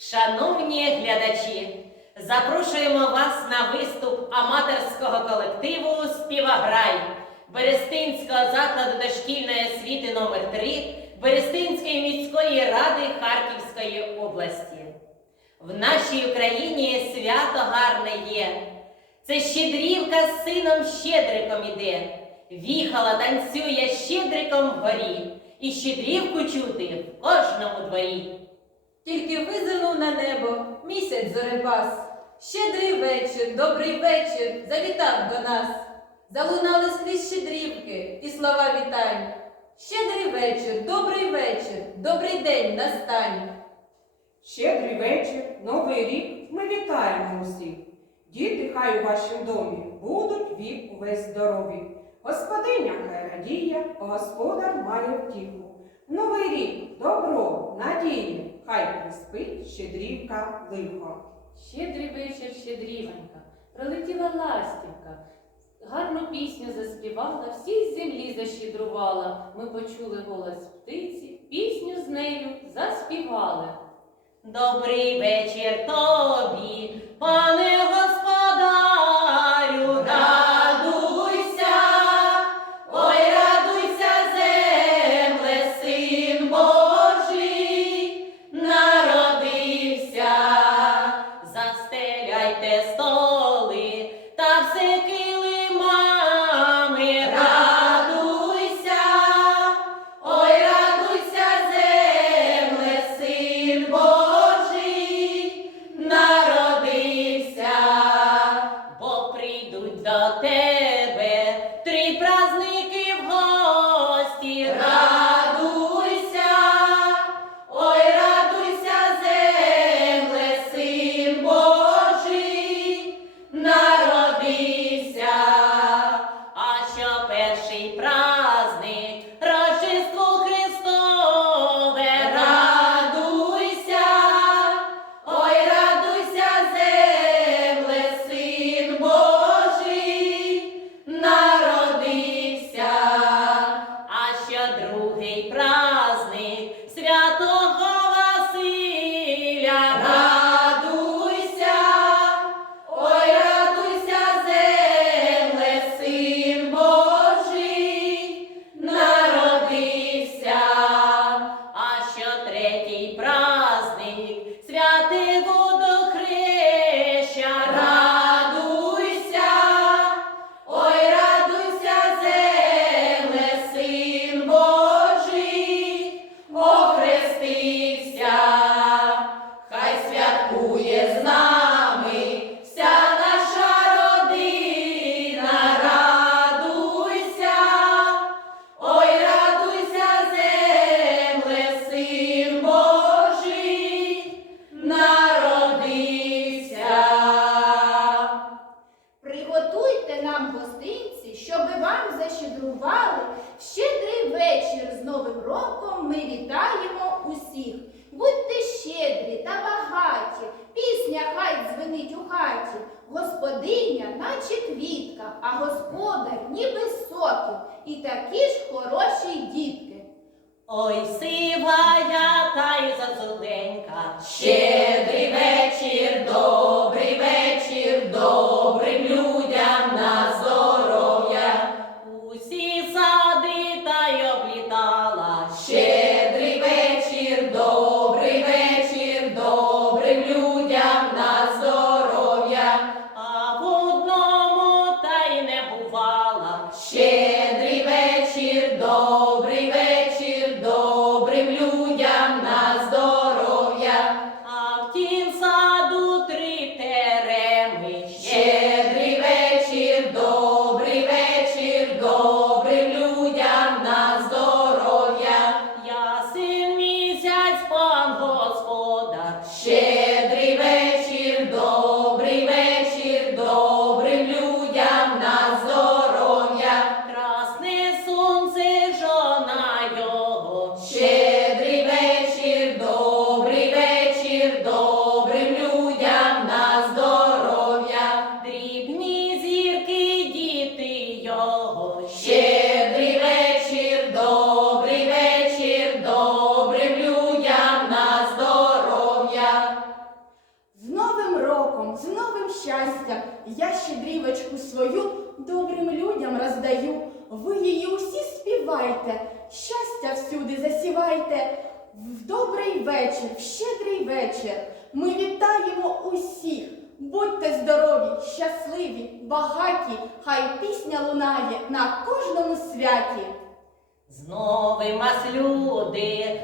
Шановні глядачі, запрошуємо вас на виступ аматорського колективу Співаграй Берестинського закладу дошкільної освіти номер 3 Берестинської міської ради Харківської області. В нашій Україні свято гарне є. Це щедрівка з сином щедриком іде. Віхала танцює щедриком вгорі, і щедрівку чути в кожному дворі. Тільки визирнув на небо місяць зорепас. Щедрий вечір, добрий вечір, завітав до нас. Залунали скрізь щедрівки і слова вітань. Щедрий вечір, добрий вечір, добрий день настань. Щедрий вечір, новий рік. Ми вітаємо усіх. Діти хай у вашому домі будуть вік увесь здорові. Господиня хай радіє, господар має втіху. Новий рік, добро, надія, хай приспить щедрівка лихо. Щедрий вечір, щедрівенька, пролетіла ластівка, гарну пісню заспівала, всій землі защедрувала. Ми почули голос птиці, пісню з нею заспівали. Добрий вечір Новим роком ми вітаємо усіх. Будьте щедрі та багаті, пісня хай дзвенить у хаті. Господиня, наче квітка, а господар ніби сокіл, і такі ж хороші дітки. Ой, сивая та й зазуленька, щедрий glória. Щедрий вечір, добрий вечір, добрим людям на здоров'я. З Новим роком, з новим щастям я щедрівочку свою добрим людям роздаю. Ви її усі співайте, щастя всюди засівайте. В добрий вечір, в щедрий вечір. Ми вітаємо усіх. Будьте здорові, щасливі, багаті, хай пісня лунає на кожному святі. З новим вас люди,